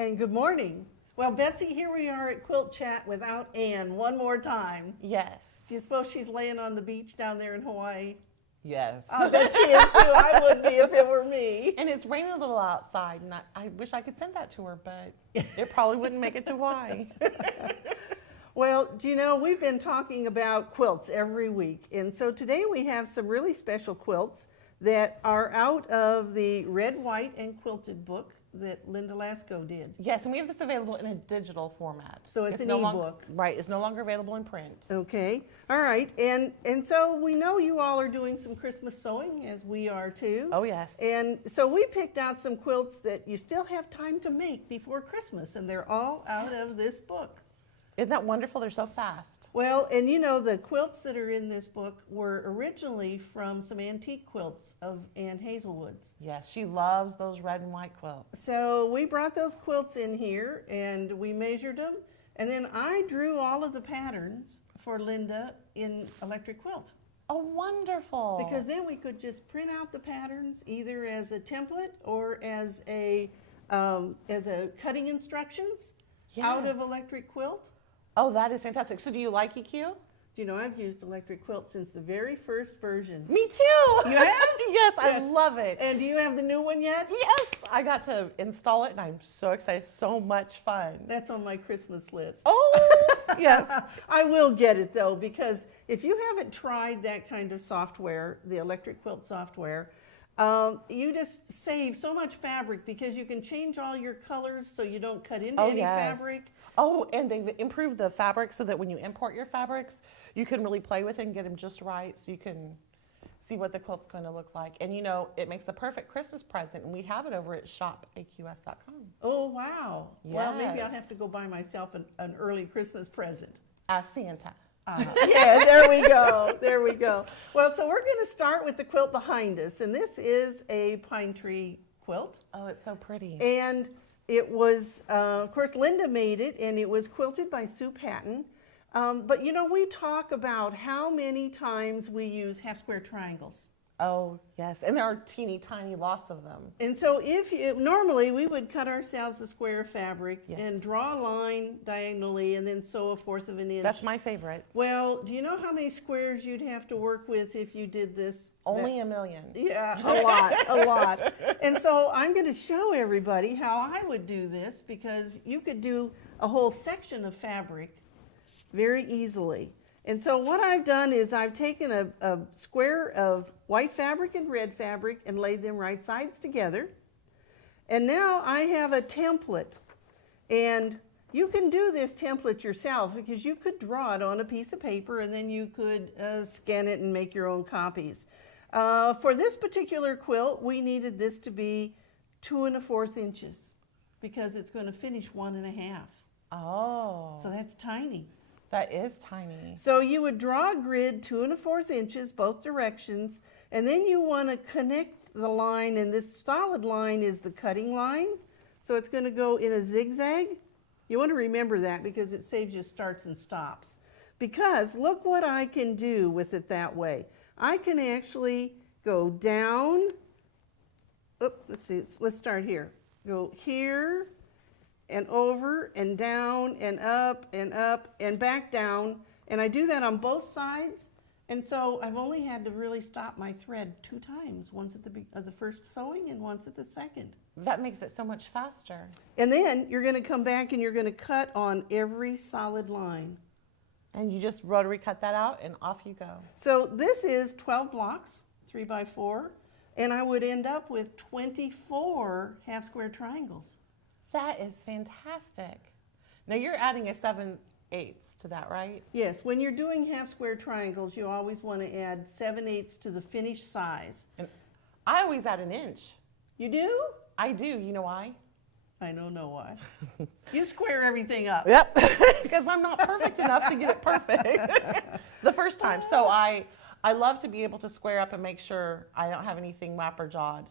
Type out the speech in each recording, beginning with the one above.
And good morning. Well, Betsy, here we are at QuiltChat without Ann one more time. Yes. Do you suppose she's laying on the beach down there in Hawaii? Yes. I bet she is too. I would be if it were me. And it's raining a little outside, and I wish I could send that to her, but it probably wouldn't make it to Hawaii. Well, do you know, we've been talking about quilts every week, and so today we have some really special quilts that are out of the Red, White, and Quilted book that Linda Lasco did. Yes, and we have this available in a digital format. So it's an ebook. Right, it's no longer available in print. Okay, all right, and so we know you all are doing some Christmas sewing, as we are too. Oh, yes. And so we picked out some quilts that you still have time to make before Christmas, and they're all out of this book. Isn't that wonderful? They're so fast. Well, and you know, the quilts that are in this book were originally from some antique quilts of Anne Hazelwood's. Yes, she loves those red and white quilts. So we brought those quilts in here and we measured them, and then I drew all of the patterns for Linda in Electric Quilt. Oh, wonderful. Because then we could just print out the patterns either as a template or as a cutting instructions out of Electric Quilt. Oh, that is fantastic. So do you like EQ? Do you know, I've used Electric Quilt since the very first version. Me too. You have? Yes, I love it. And do you have the new one yet? Yes, I got to install it and I'm so excited. So much fun. That's on my Christmas list. Oh, yes. I will get it though, because if you haven't tried that kind of software, the Electric Quilt software, you just save so much fabric because you can change all your colors so you don't cut into any fabric. Oh, and they've improved the fabric so that when you import your fabrics, you can really play with it and get them just right so you can see what the quilt's going to look like. And you know, it makes the perfect Christmas present, and we have it over at shopaqs.com. Oh, wow. Yes. Well, maybe I'll have to go buy myself an early Christmas present. As Santa. Yeah, there we go. There we go. Well, so we're going to start with the quilt behind us, and this is a Pinetree quilt. Oh, it's so pretty. And it was, of course, Linda made it, and it was quilted by Sue Patton. But you know, we talk about how many times we use half square triangles. Oh, yes. And there are teeny tiny lots of them. And so normally we would cut ourselves a square of fabric and draw a line diagonally and then sew 1/4 of an inch. That's my favorite. Well, do you know how many squares you'd have to work with if you did this? Only a million. Yeah, a lot, a lot. And so I'm going to show everybody how I would do this, because you could do a whole section of fabric very easily. And so what I've done is I've taken a square of white fabric and red fabric and laid them right sides together. And now I have a template. And you can do this template yourself, because you could draw it on a piece of paper and then you could scan it and make your own copies. For this particular quilt, we needed this to be 2 1/4 inches because it's going to finish 1 1/2. Oh. So that's tiny. That is tiny. So you would draw a grid 2 1/4 inches both directions, and then you want to connect the line, and this solid line is the cutting line. So it's going to go in a zigzag. You want to remember that because it saves you starts and stops. Because look what I can do with it that way. I can actually go down. Let's see, let's start here. Go here, and over and down and up and back down, and I do that on both sides. And so I've only had to really stop my thread 2 times, once at the first sewing and once at the second. That makes it so much faster. And then you're going to come back and you're going to cut on every solid line. And you just rotary cut that out and off you go. So this is 12 blocks, 3 by 4, and I would end up with 24 half square triangles. That is fantastic. Now you're adding a 7/8 to that, right? Yes, when you're doing half square triangles, you always want to add 7/8 to the finished size. And I always add an inch. You do? I do. You know why? I don't know why. You square everything up. Yep. Because I'm not perfect enough to get it perfect the first time. So I love to be able to square up and make sure I don't have anything whap or jawed.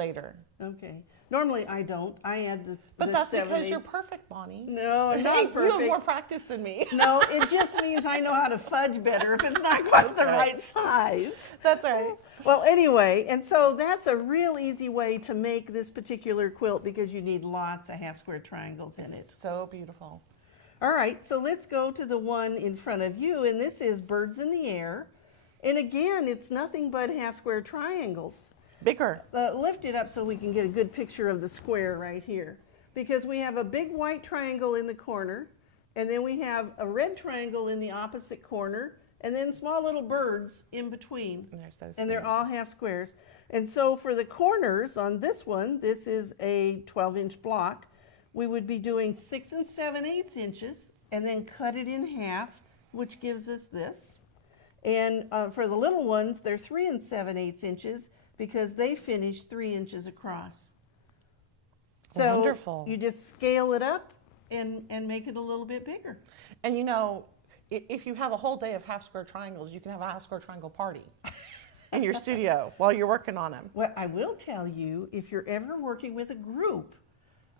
later. Okay. Normally I don't. I add the But that's 7/8. because you're perfect, Bonnie. No, I'm not You perfect. have more practice than me. No, it just means I know how to fudge better if it's not quite the right size. That's right. Well, anyway, and so that's a real easy way to make this particular quilt because you need lots of half square triangles in it. So beautiful. All right, so let's go to the one in front of you, and this is Birds in the Air. And again, it's nothing but half square triangles. Bigger. Lift it up so we can get a good picture of the square right here. Because we have a big white triangle in the corner, and then we have a red triangle in the opposite corner, and then small little birds in between. And they're all half squares. And so for the corners on this one, this is a 12-inch block. We would be doing 6 7/8 inches and then cut it in half, which gives us this. And for the little ones, they're 3 7/8 inches because they finish 3 inches across. So wonderful. You just scale it up and make it a little bit bigger. And you know, if you have a whole day of half square triangles, you can have a half square triangle party in your studio while you're working on them. Well, I will tell you, if you're ever working with a group,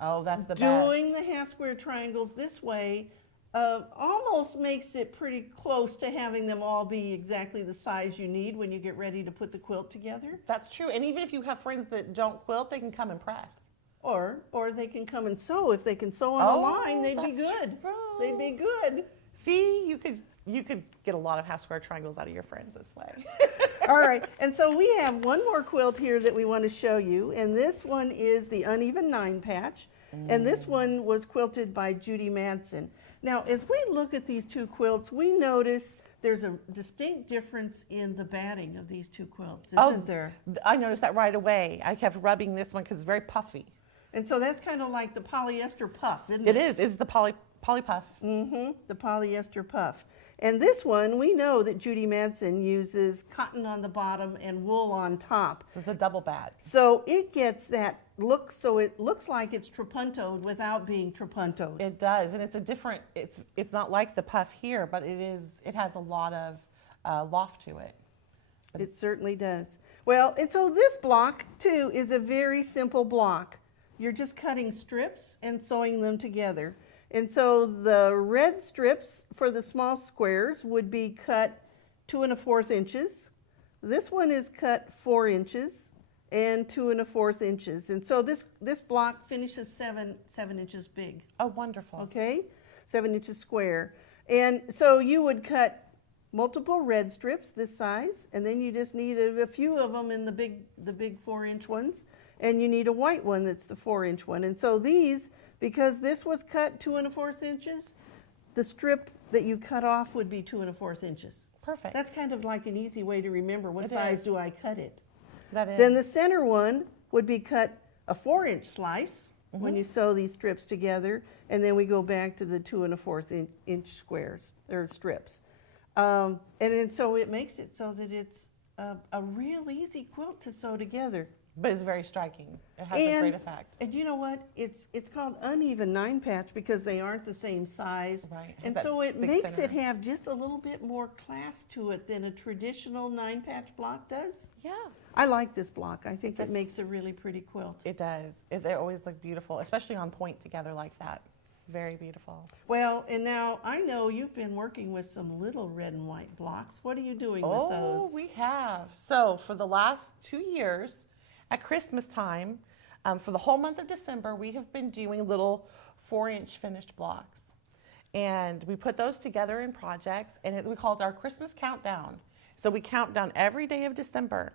oh, that's the doing best. the half square triangles this way almost makes it pretty close to having them all be exactly the size you need when you get ready to put the quilt together. That's true. And even if you have friends that don't quilt, they can come and press. Or they can come and sew. If they can sew on a line, they'd be good. True. They'd be good. See, you could get a lot of half square triangles out of your friends this way. All right, and so we have one more quilt here that we want to show you, and this one is the Uneven 9 patch, and this one was quilted by Judi Madsen. Now, as we look at these two quilts, we notice there's a distinct difference in the batting of these two quilts, isn't there? I noticed that right away. I kept rubbing this one because it's very puffy. And so that's kind of like the polyester puff, isn't it? It is. It's the poly puff. Mm-hmm, the polyester puff. And this one, we know that Judi Madsen uses cotton on the bottom and wool on top. So it's a double bat. So it gets that look, so it looks like it's trapuntoed without being trapuntoed. It does, and it's a different. It's not like the puff here, but it is. It has a lot of loft to it. It certainly does. Well, and so this block too is a very simple block. You're just cutting strips and sewing them together. And so the red strips for the small squares would be cut 2 1/4 inches. This one is cut 4 inches and 2 1/4 inches. And so this block finishes 7 inches big. Oh, wonderful. Okay, 7 inches square. And so you would cut multiple red strips this size, and then you just need a few of them in the big 4-inch ones, and you need a white one that's the 4-inch one. And so these, because this was cut 2 1/4 inches, the strip that you cut off would be 2 1/4 inches. Perfect. That's kind of like an easy way to remember what It size is. do I cut it. That is. Then the center one would be cut a 4-inch slice when you sew these strips together, and then we go back to the 2 1/4 inch squares or strips. And then so it makes it so that it's a real easy quilt to sew together. But it's very striking. It has a great effect. And you know what? It's called Uneven 9 patch because they aren't the same size. Right. And That so it big makes center. it have just a little bit more class to it than a traditional 9 patch block does. Yeah. I like this block. I think it makes a really pretty quilt. It does. They always look beautiful, especially on point together like that. Very beautiful. Well, and now I know you've been working with some little red and white blocks. What are you doing with those? Oh, we have. So for the last 2 years, at Christmas time, for the whole month of December, we have been doing little 4-inch finished blocks. And we put those together in projects, and we called our Christmas countdown. So we count down every day of December.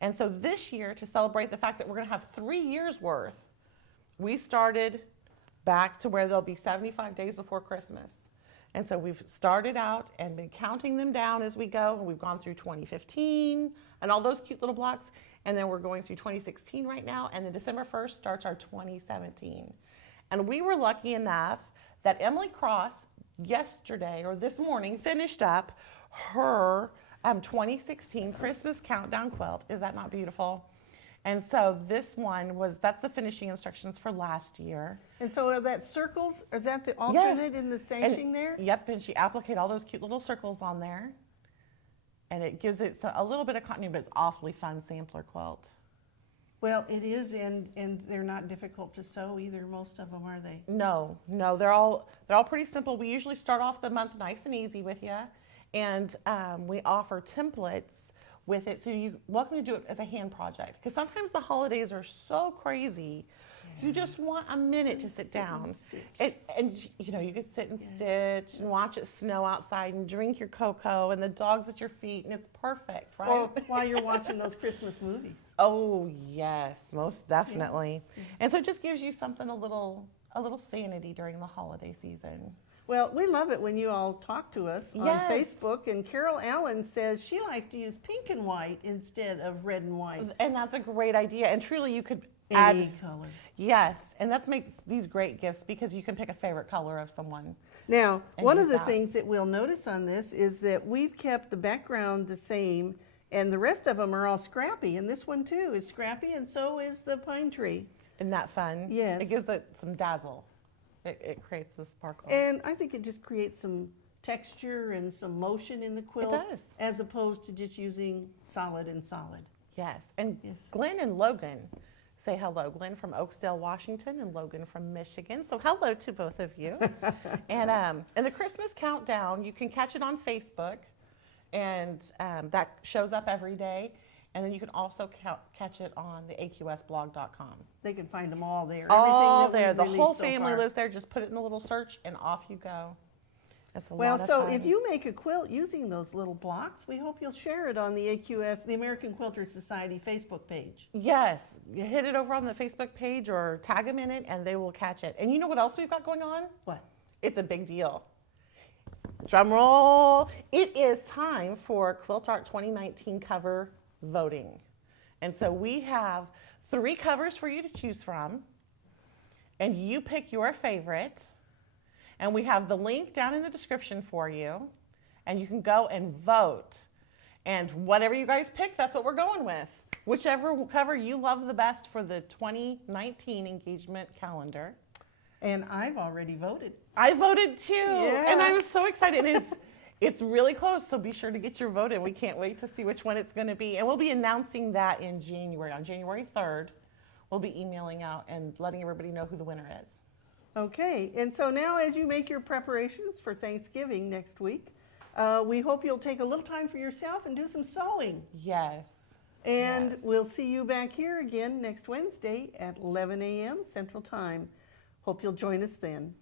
And so this year, to celebrate the fact that we're going to have 3 years worth, we started back to where there'll be 75 days before Christmas. And so we've started out and been counting them down as we go. And we've gone through 2015 and all those cute little blocks. And then we're going through 2016 right now. And then December 1st starts our 2017. And we were lucky enough that Emily Cross yesterday or this morning finished up her 2016 Christmas countdown quilt. Is that not beautiful? And so this one that's the finishing instructions for last year. And so are that circles, is that the alternate in the stitching there? Yep, and she appliqued all those cute little circles on there. And it gives it a little bit of continuity, but it's awfully fun sampler quilt. Well, it is, and they're not difficult to sew either. Most of them, are they? No, they're all pretty simple. We usually start off the month nice and easy with you, and we offer templates with it. So you're welcome to do it as a hand project, because sometimes the holidays are so crazy. You just want a minute to sit down, and you know, you could sit and stitch and watch it snow outside and drink your cocoa and the dog's at your feet, and it's perfect, right? Or while you're watching those Christmas movies. Oh yes, most definitely. And so it just gives you something a little sanity during the holiday season. Well, we love it when you all talk to us on Facebook, and Carol Allen says she likes to use pink and white instead of red and white. And that's a great idea. And truly, you could Any add color. Yes, and that makes these great gifts because you can pick a favorite color of someone. Now, one of the things that we'll notice on this is that we've kept the background the same, and the rest of them are all scrappy. And this one too is scrappy, and so is the pine tree. Isn't that fun? Yes. It gives it some dazzle. It creates the sparkle. And I think it just creates some texture and some motion in the quilt. It does. As opposed to just using solid and solid. Yes. And Glenn and Logan say hello. Glenn from Oakdale, Washington, and Logan from Michigan. So hello to both of you. And the Christmas countdown, you can catch it on Facebook, and that shows up every day. And then you can also catch it on the aqsblog.com. They can find them all there. All Everything there. that The we've whole released so family far. lives there. Just put it in the little search, and off you go. That's a Well, lot of so fun. if you make a quilt using those little blocks, we hope you'll share it on the AQS, the American Quilters Society Facebook page. Yes, you hit it over on the Facebook page or tag them in it, and they will catch it. And you know what else we've got going on? What? It's a big deal. Drum roll. It is time for Quilt Art 2019 cover voting. And so we have 3 covers for you to choose from, and you pick your favorite. And we have the link down in the description for you, and you can go and vote. And whatever you guys pick, that's what we're going with. Whichever cover you love the best for the 2019 engagement calendar. And I've already voted. I voted too, Yeah. and I'm so excited. And it's really close, so be sure to get your vote in. We can't wait to see which one it's going to be. And we'll be announcing that in January. On January 3rd, we'll be emailing out and letting everybody know who the winner is. Okay, and so now as you make your preparations for Thanksgiving next week, we hope you'll take a little time for yourself and do some sewing. Yes. And we'll see you back here again next Wednesday at 11 a.m. Central Time. Hope you'll join us then.